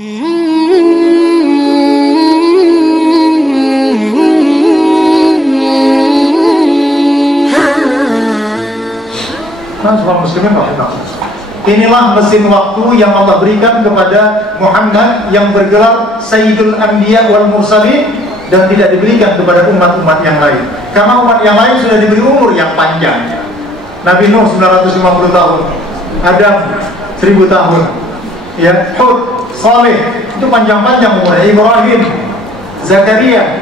Inilah mesin waktu yang Allah berikan kepada Muhammad yang bergelar Sayyidul Anbiya wal Mursalin dan tidak diberikan kepada umat-umat yang lain. Karena umat yang lain sudah diberi umur yang panjang. Nabi Nuh 950 tahun, Adam 1000 tahun, ya, Hud, Saleh itu panjang-panjang umurnya. Ibrahim, Zakaria.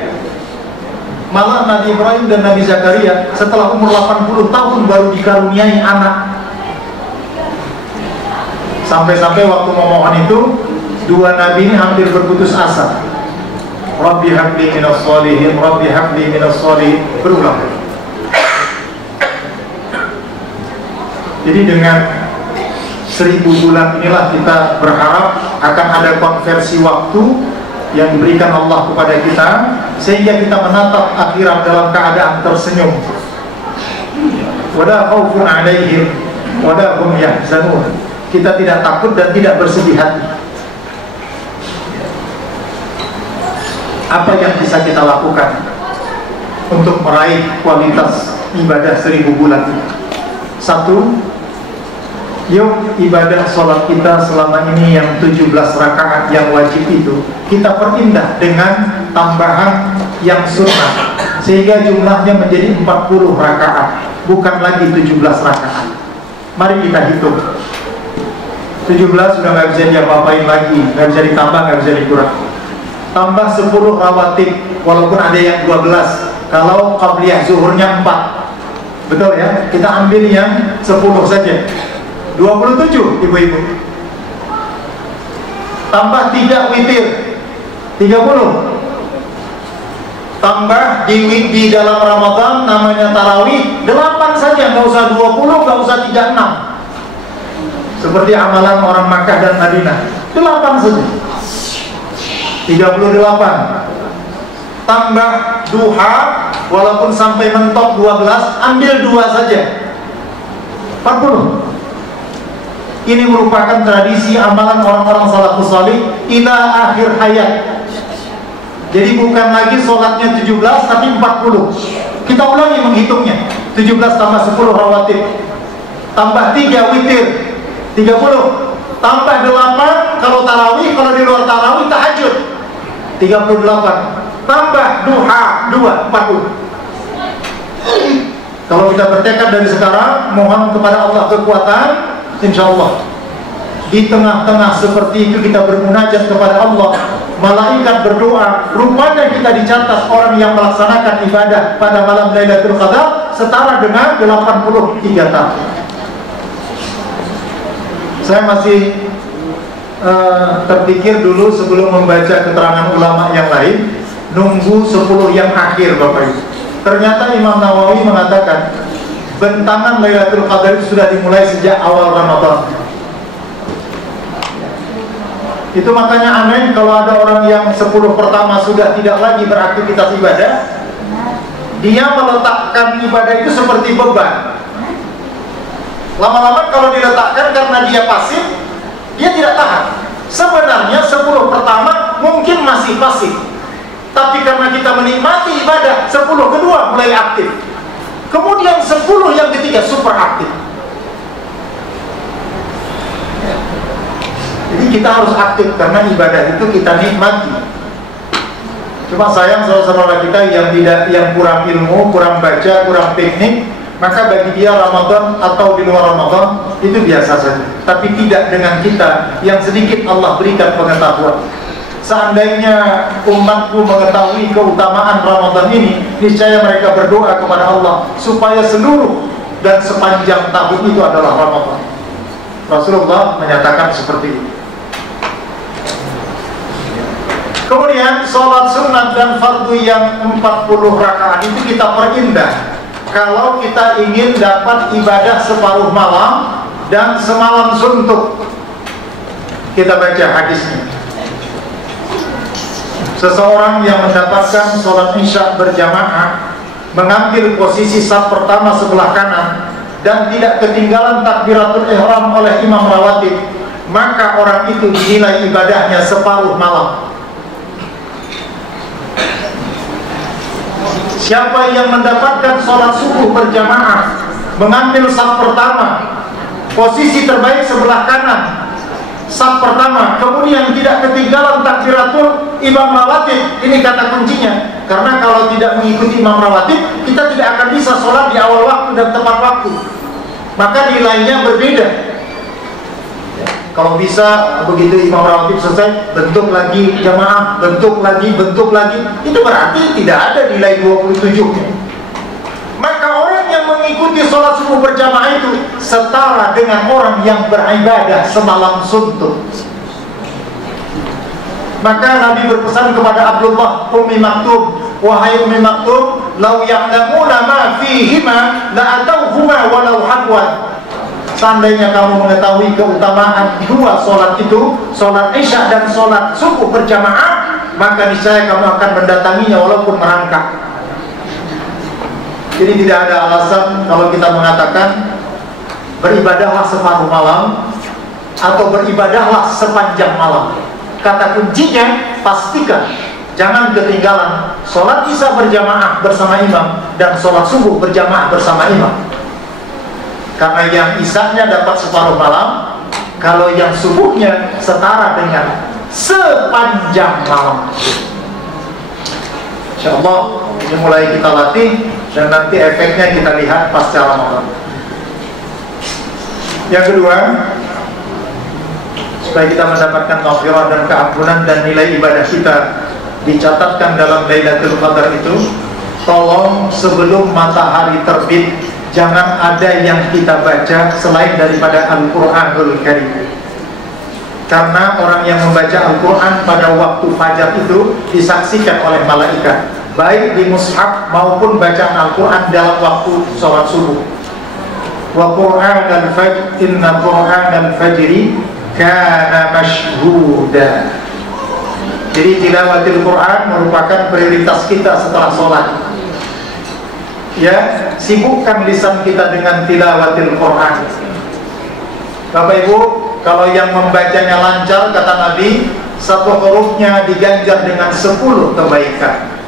Malah Nabi Ibrahim dan Nabi Zakaria setelah umur 80 tahun baru dikaruniai anak. Sampai-sampai waktu memohon itu, dua nabi ini hampir berputus asa. Rabbi habli minas sholihin, Rabbi habli minas sholihin, berulang. Jadi dengan 1000 bulan inilah kita berharap akan ada konversi waktu yang diberikan Allah kepada kita, sehingga kita menatap akhirat dalam keadaan tersenyum. Wala khaufun 'alaihim wala hum yahzanun. Kita tidak takut dan tidak bersedih hati. Apa yang bisa kita lakukan untuk meraih kualitas ibadah 1000 bulan ini? Satu, yuk ibadah sholat kita selama ini yang 17 rakaat yang wajib itu kita perindah dengan tambahan yang sunnah, sehingga jumlahnya menjadi 40 rakaat, bukan lagi 17 rakaat. Mari kita hitung. 17 sudah nggak bisa diapa-apain lagi, nggak bisa ditambah, nggak bisa dikurang. Tambah 10 rawatib, walaupun ada yang 12. Kalau qabliyah zuhurnya 4, betul ya? Kita ambil yang 10 saja. 27 ibu-ibu. Tambah 3 witir, 30. Tambah di dalam Ramadan namanya tarawih 8 saja, nggak usah 20, nggak usah 36. Seperti amalan orang Makkah dan Madinah, 8 saja. 38. Tambah duha, walaupun sampai mentok 12, ambil 2 saja, 40. Ini merupakan tradisi amalan orang-orang salafus salih ila akhir hayat. Jadi bukan lagi sholatnya 17 tapi 40. Kita ulangi menghitungnya. 17 tambah 10 rawatib, tambah 3 witir 30, tambah 8 kalau tarawih, kalau di luar tarawih tahajud 38, tambah duha 2, 40. Kalau kita bertekad dari sekarang, mohon kepada Allah kekuatan, insya Allah di tengah-tengah seperti itu kita bermunajat kepada Allah, malaikat berdoa, rupanya kita dicatat orang yang melaksanakan ibadah pada malam Lailatul Qadar setara dengan 83 tahun. Saya masih terpikir dulu sebelum membaca keterangan ulama yang lain, nunggu 10 yang akhir Bapak Ibu. Ternyata Imam Nawawi mengatakan bentangan Lailatul Qadar itu sudah dimulai sejak awal Ramadan. Itu makanya aneh kalau ada orang yang 10 pertama sudah tidak lagi beraktivitas ibadah, dia meletakkan ibadah itu seperti beban. Lama-lama kalau diletakkan karena dia pasif, dia tidak tahan. Sebenarnya 10 pertama mungkin masih pasif, tapi karena kita menikmati ibadah, 10 kedua mulai aktif, kemudian 10 yang ketiga super aktif. Jadi kita harus aktif karena ibadah itu kita nikmati. Cuma sayang saudara-saudara kita yang kurang ilmu, kurang baca, kurang teknik, maka bagi dia Ramadan atau di luar Ramadan itu biasa saja. Tapi tidak dengan kita yang sedikit Allah berikan pengetahuan. Seandainya umatku mengetahui keutamaan Ramadan ini, niscaya mereka berdoa kepada Allah supaya seluruh dan sepanjang tahun itu adalah Ramadan. Rasulullah menyatakan seperti itu. Kemudian sholat sunat dan fardu yang 40 rakaat itu kita perindah kalau kita ingin dapat ibadah separuh malam dan semalam suntuk. Kita baca hadisnya. Seseorang yang mendapatkan sholat isya berjamaah, mengambil posisi saf pertama sebelah kanan dan tidak ketinggalan takbiratul ihram oleh imam rawatib, maka orang itu dinilai ibadahnya separuh malam. Siapa yang mendapatkan sholat subuh berjamaah, mengambil saf pertama, posisi terbaik sebelah kanan saf pertama, kemudian tidak ketinggalan takbiratul imam rawatib, ini kata kuncinya. Karena kalau tidak mengikuti imam rawatib, kita tidak akan bisa sholat di awal waktu dan tepat waktu, maka nilainya berbeda. Kalau bisa begitu imam rawatib selesai, bentuk lagi jamaah, bentuk lagi, itu berarti tidak ada nilai 27-nya. Maka orang yang mengikuti sholat subuh berjamaah itu setara dengan orang yang beribadah semalam suntuk. Maka Nabi berpesan kepada Abdullah Ummi Maktum, wahai Ummi Maktum, lau ya'lamuna ma fihima la atauhuma walau hadwan. Seandainya kamu mengetahui keutamaan dua sholat itu, sholat isya dan sholat subuh berjamaah, maka niscaya kamu akan mendatanginya walaupun merangkak. Jadi tidak ada alasan kalau kita mengatakan beribadahlah separuh malam atau beribadahlah sepanjang malam. Kata kuncinya, pastikan jangan ketinggalan sholat isya berjamaah bersama imam dan sholat subuh berjamaah bersama imam. Karena yang isyanya dapat separuh malam, kalau yang subuhnya setara dengan sepanjang malam. InsyaAllah ini mulai kita latih, dan nanti efeknya kita lihat pasca Ramadan. Yang kedua, supaya kita mendapatkan maghfirah dan keampunan dan nilai ibadah kita dicatatkan dalam Lailatul Qadar itu, tolong sebelum matahari terbit jangan ada yang kita baca selain daripada Al-Quranul Karim. Karena orang yang membaca Al-Quran pada waktu fajar itu disaksikan oleh malaikat, baik di mushaf maupun bacaan Al-Quran dalam waktu sholat subuh. Wa Qur'anal fajr, inna Qur'anal fajri kana mashhuda. Jadi tilawatil Quran merupakan prioritas kita setelah sholat. Ya, sibukkan lisan kita dengan tilawatil Quran. Bapak Ibu, kalau yang membacanya lancar, kata Nabi, satu hurufnya diganjar dengan 10 kebaikan.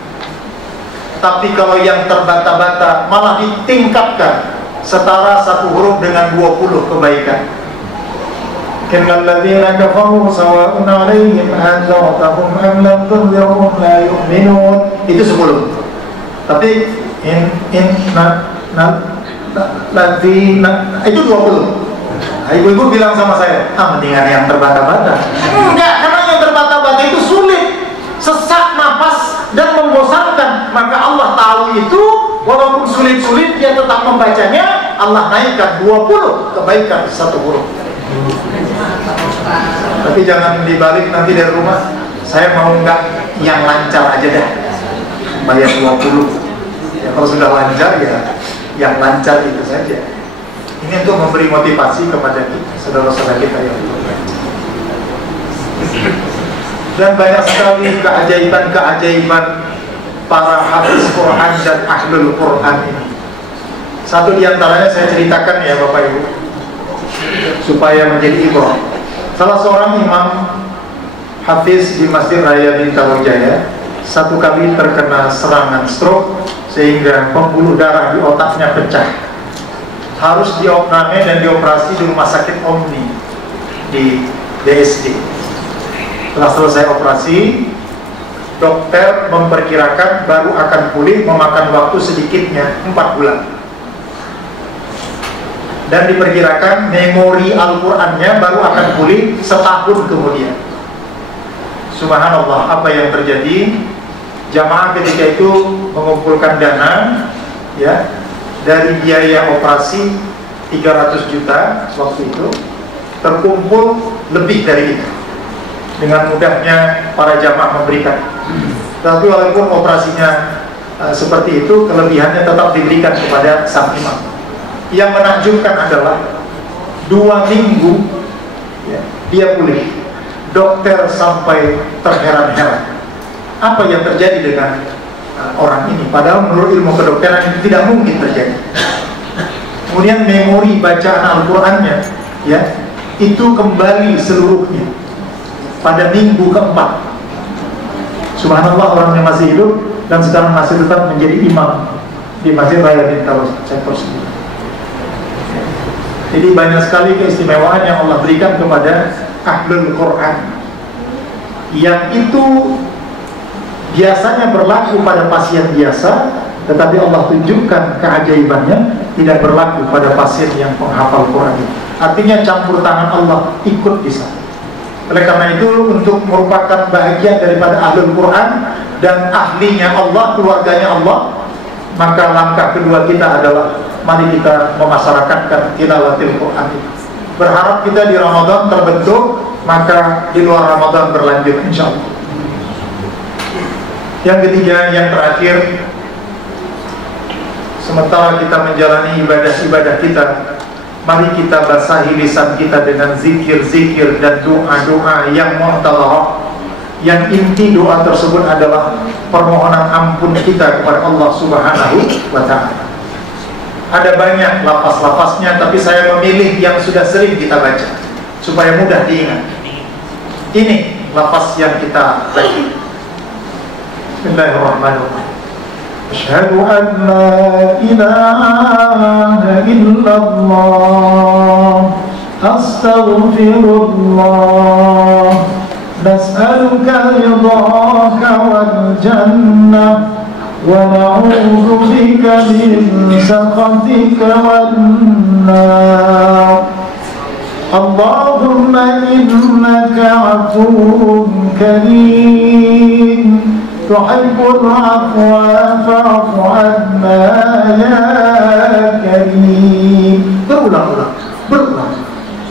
Tapi kalau yang terbata-bata malah ditingkatkan, setara satu huruf dengan 20 kebaikan. Innal ladzina kafaru sawa'un 'alaihim anzartahum am lam tunzirhum la yu'minun. Itu 10. Tapi itu 20. Ibu-ibu bilang sama saya, mendingan yang terbata-bata. Enggak, karena yang terbata-bata itu sulit, sesak napas dan membosankan. Maka Allah tahu itu, walaupun sulit-sulit dia tetap membacanya. Allah naikkan 20 kebaikan satu huruf. Tapi jangan dibalik nanti dari rumah, saya mau enggak yang lancar aja dah, bayar 20. Ya kalau sudah lancar ya yang lancar itu saja. Ini untuk memberi motivasi kepada kita, saudara-saudara kita yang berbaik. Dan banyak sekali keajaiban-keajaiban para hafiz Quran dan ahlul Quran ini. Satu di antaranya saya ceritakan ya Bapak Ibu, supaya menjadi ibrah. Salah seorang imam hafiz di Masjid Raya Bintarujaya satu kali terkena serangan stroke sehingga pembuluh darah di otaknya pecah. Harus dioperasi dan dioperasi di rumah sakit Omni di DSD. Setelah selesai operasi, dokter memperkirakan baru akan pulih, memakan waktu sedikitnya 4 bulan. Dan diperkirakan memori Al-Qurannya baru akan pulih setahun kemudian. Subhanallah, apa yang terjadi? Jamaah ketika itu mengumpulkan dana, ya, dari biaya operasi 300 juta waktu itu, terkumpul lebih dari itu. Dengan mudahnya para jamaah memberikan. Tapi walaupun operasinya seperti itu, kelebihannya tetap diberikan kepada sang imam. Yang menakjubkan adalah 2 minggu ya, dia pulih. Dokter sampai terheran-heran apa yang terjadi dengan orang ini, padahal menurut ilmu kedokteran itu tidak mungkin terjadi. Kemudian memori bacaan Al-Qurannya ya itu kembali seluruhnya pada minggu keempat. Subhanallah, orang yang masih hidup dan sekarang masih tetap menjadi imam di Masjid Raya Bintaro sektor 9. Jadi banyak sekali keistimewaan yang Allah berikan kepada Ahlul Quran, yang itu biasanya berlaku pada pasien biasa, tetapi Allah tunjukkan keajaibannya tidak berlaku pada pasien yang penghafal Quran. Artinya campur tangan Allah ikut di sana. Oleh karena itu, untuk merupakan bahagian daripada Ahlul Quran dan ahlinya Allah, keluarganya Allah, maka langkah kedua kita adalah mari kita memasyarakatkan tilawatil Quran. Berharap kita di Ramadan terbentuk, maka di luar Ramadan berlanjut insyaallah. Yang ketiga, yang terakhir, sementara kita menjalani ibadah-ibadah kita, mari kita basahi lisan kita dengan zikir-zikir dan doa-doa yang mu'tabarah. Yang inti doa tersebut adalah permohonan ampun kita kepada Allah Subhanahu wa ta'ala. Ada banyak lafaz-lafaznya, tapi saya memilih yang sudah sering kita baca supaya mudah diingat. Ini lafaz yang kita baca. Bismillahirrahmanirrahim. Asyhadu an la ilaha illallah, astaghfirullah, nas'aluka ridhaka wal jannah wa na'udzu bika min sakhatika wan nar. Allahumma innaka 'afuwwun karim, tuhibbul 'afwa fa'fu 'anna ya karim. Berulang-ulang.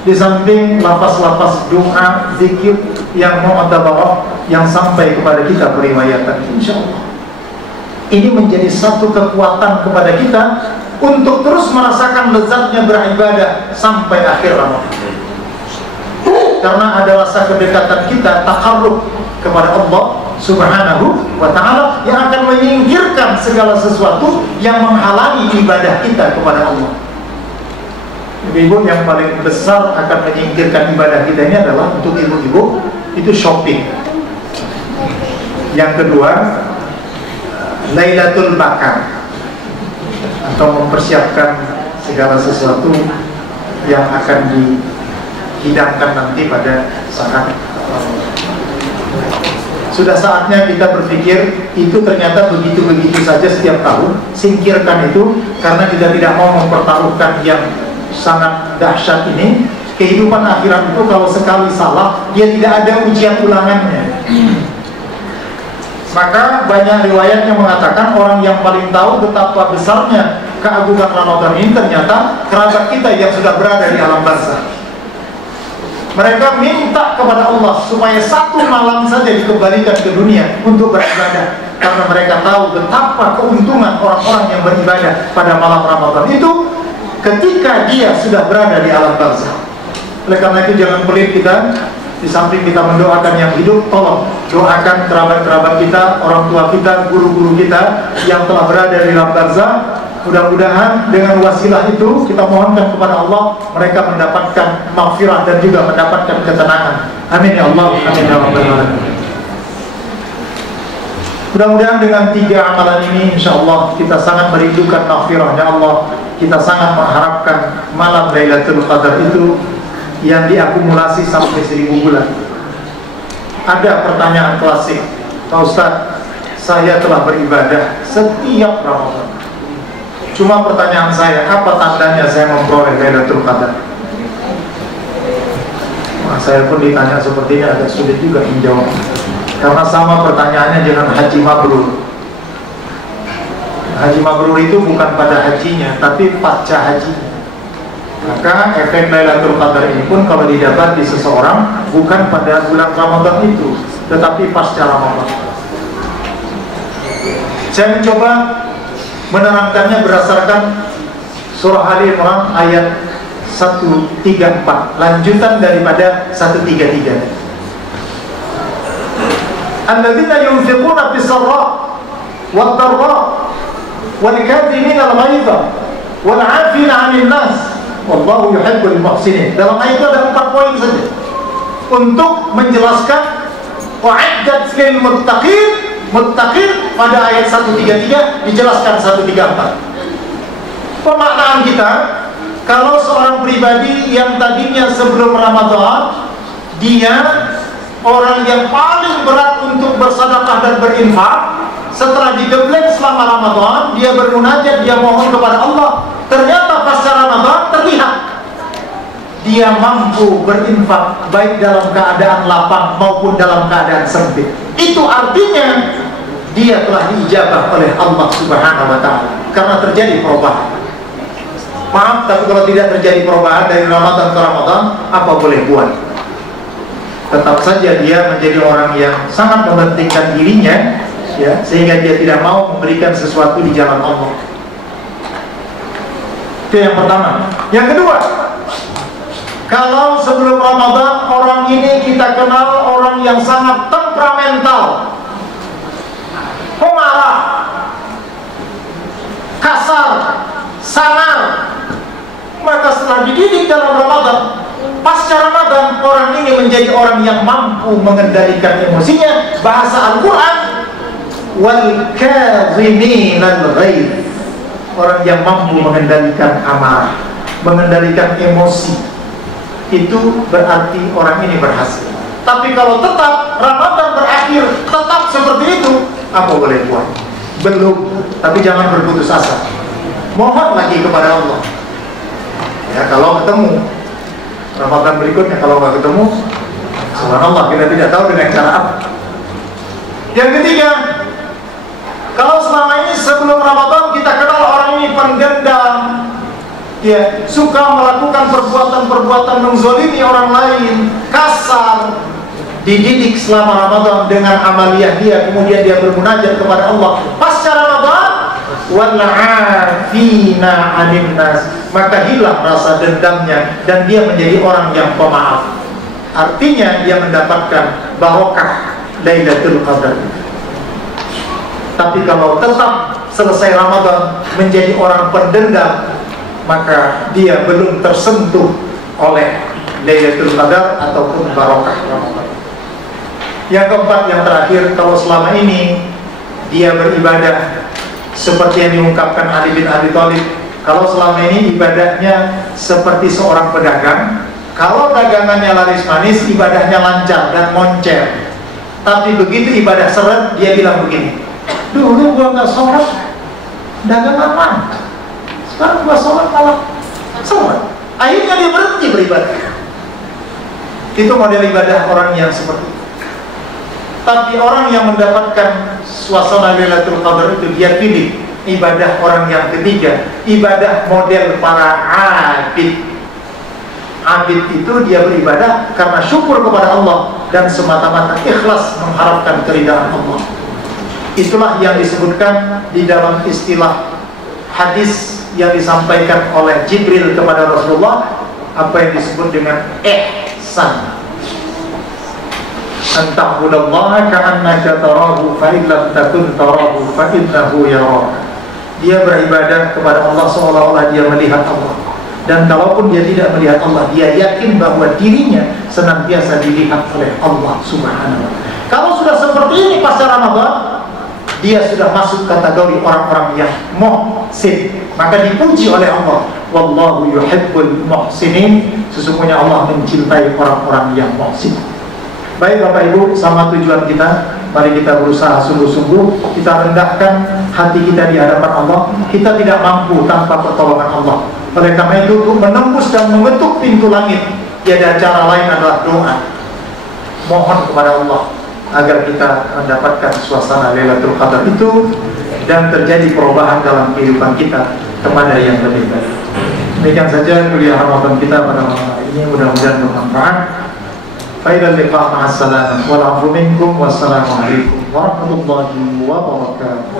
Di samping lafaz-lafaz doa, zikir yang mu'tabarah yang sampai kepada kita periwayatan, insyaallah ini menjadi satu kekuatan kepada kita untuk terus merasakan lezatnya beribadah sampai akhir Ramadan. Karena ada rasa kedekatan kita, taqarrub kepada Allah Subhanahu wa ta'ala, yang akan menyingkirkan segala sesuatu yang menghalangi ibadah kita kepada Allah. Ibu, yang paling besar akan menyingkirkan ibadah kita ini adalah untuk ibu-ibu itu shopping. Yang kedua, Lailatul Bakar, atau mempersiapkan segala sesuatu yang akan dihidangkan nanti pada saat sudah saatnya kita berpikir itu ternyata begitu-begitu saja setiap tahun. Singkirkan itu, karena kita tidak mau mempertaruhkan yang sangat dahsyat ini. Kehidupan akhirat itu kalau sekali salah, dia tidak ada ujian ulangannya. Maka banyak riwayat yang mengatakan orang yang paling tahu betapa besarnya keagungan Ramadan ini ternyata kerabat kita yang sudah berada di alam barzakh. Mereka minta kepada Allah supaya satu malam saja dikembalikan ke dunia untuk beribadah, karena mereka tahu betapa keuntungan orang-orang yang beribadah pada malam Ramadan itu ketika dia sudah berada di alam barzakh. Oleh karena itu jangan pelit kita. Di samping kita mendoakan yang hidup, tolong doakan kerabat-kerabat kita, orang tua kita, guru-guru kita yang telah berada di alam barzakh. Mudah-mudahan dengan wasilah itu kita mohonkan kepada Allah, mereka mendapatkan maghfirah dan juga mendapatkan ketenangan. Amin ya Allah, amin ya Rabbal alamin. Mudah-mudahan dengan 3 amalan ini insyaallah kita sangat merindukan maghfirahnya Allah. Kita sangat mengharapkan malam Lailatul Qadar itu yang diakumulasi sampai 1000 bulan. Ada pertanyaan klasik, Pak Ustaz, saya telah beribadah setiap Ramadan, cuma pertanyaan saya, apa tandanya saya memperoleh Lailatul Qadar? Nah, saya pun ditanya seperti ini agak sulit juga menjawab, karena sama pertanyaannya dengan haji mabrur. Haji mabrur itu bukan pada hajinya, tapi pasca hajinya. Maka efek Lailatul Qadar ini pun kalau didapat di seseorang bukan pada bulan Ramadan itu, tetapi pasca Ramadan. Saya mencoba menerangkannya berdasarkan surah Ali Imran ayat 134, lanjutan daripada 133. Alladzina yunfiquna fis-sarra wad-dharra wal-kadhimina al-ghaidha wal-'afina 'anil nas Wallahu yuhibbul muhsinin. Dalam ayat itu ada 4 poin saja untuk menjelaskan wa'iddat lil muttaqin pada ayat 133 dijelaskan 134. Pemaknaan kita, kalau seorang pribadi yang tadinya sebelum Ramadan dia orang yang paling berat untuk bersedekah dan berinfak, setelah digembleng selama Ramadan dia bermunajat, dia mohon kepada Allah, ternyata pasca Ramadan terlihat dia mampu berinfak baik dalam keadaan lapang maupun dalam keadaan sempit. Itu artinya dia telah diijabah oleh Allah Subhanahu wa ta'ala karena terjadi perubahan. Maaf, tapi kalau tidak terjadi perubahan dari Ramadan ke Ramadan, apa boleh buat? Tetap saja dia menjadi orang yang sangat mementingkan dirinya, ya, sehingga dia tidak mau memberikan sesuatu di jalan Allah. Itu yang pertama. Yang kedua, kalau sebelum Ramadan orang ini kita kenal orang yang sangat temperamental, pemarah, kasar, sangar, maka setelah dididik dalam Ramadan, pasca Ramadan orang ini menjadi orang yang mampu mengendalikan emosinya. Bahasa Al-Quran, wal kaziminal ghaidh, orang yang mampu mengendalikan amarah, mengendalikan emosi. Itu berarti orang ini berhasil. Tapi kalau tetap Ramadan berakhir tetap seperti itu, apa boleh buat? Belum, tapi jangan berputus asa. Mohon lagi kepada Allah. Ya, kalau ketemu Ramadan berikutnya, kalau nggak ketemu, subhanallah, kita tidak tahu dengan cara apa. Yang ketiga, kalau selama ini sebelum Ramadan kita kenal orang ini pendendam, ya, suka melakukan perbuatan-perbuatan menzolimi orang lain, kasar, dididik selama Ramadan dengan amaliyah dia, kemudian dia bermunajat kepada Allah pasca Ramadan, wal'afina 'anil nas, maka hilang rasa dendamnya dan dia menjadi orang yang pemaaf. Artinya dia mendapatkan barokah Lailatul Qadar. Tapi kalau tetap selesai Ramadan menjadi orang pendendam, maka dia belum tersentuh oleh Lailatul Qadar ataupun barokah Ramadan. Yang keempat, yang terakhir, kalau selama ini dia beribadah seperti yang diungkapkan Ali bin Abi Thalib, kalau selama ini ibadahnya seperti seorang pedagang, kalau dagangannya laris manis, ibadahnya lancar dan moncer. Tapi begitu ibadah seret, dia bilang begini, dulu gua nggak sholat, dagang apa? Sekarang gua sholat malah seret. Akhirnya dia berhenti beribadah. Itu model ibadah orang yang seperti itu. Tapi orang yang mendapatkan suasana Lailatul Qadar itu, dia pilih ibadah orang yang ketiga, ibadah model para abid. Abid itu dia beribadah karena syukur kepada Allah dan semata-mata ikhlas mengharapkan keridhaan Allah. Itulah yang disebutkan di dalam istilah hadis yang disampaikan oleh Jibril kepada Rasulullah, apa yang disebut dengan ihsan. Anta'budallaha ka'annaka tarahu fa in lam takun tarahu fa innahu yaraka. Dia beribadah kepada Allah seolah-olah dia melihat Allah. Dan kalaupun dia tidak melihat Allah, dia yakin bahwa dirinya senantiasa dilihat oleh Allah Subhanahu wa ta'ala. Kalau sudah seperti ini pasca Ramadan, dia sudah masuk kategori orang-orang yang muhsin, maka dipuji oleh Allah. Wallahu yuhibbul muhsinin. Sesungguhnya Allah mencintai orang-orang yang muhsin. Baik Bapak Ibu, sama tujuan kita, mari kita berusaha sungguh-sungguh, kita rendahkan hati kita di hadapan Allah. Kita tidak mampu tanpa pertolongan Allah. Oleh karena itu, untuk menembus dan mengetuk pintu langit, tiada cara lain adalah doa. Mohon kepada Allah agar kita mendapatkan suasana Lailatul Qadar itu dan terjadi perubahan dalam kehidupan kita kepada yang lebih baik. Demikian saja kuliah Ramadan kita pada malam ini, mudah-mudahan bermanfaat. Fa'idal liqa' ma'as salam wal 'afwu minkum wassalamu alaikum warahmatullahi wabarakatuh.